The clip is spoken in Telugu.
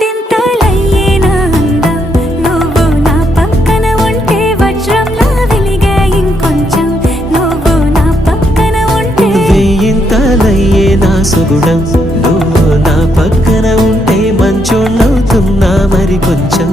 వందింతలయ్యేనా అందం నువ్వు నా పక్కన ఉంటే వజ్రంలా వెలిగే ఇంకొంచెం నువ్వు నా పక్కన ఉంటే వేయింతలయ్యేనా సుగుణం నువ్వు నా పక్కన ఉంటే మంచోళ్ళవుతున్నా మరి కొంచెం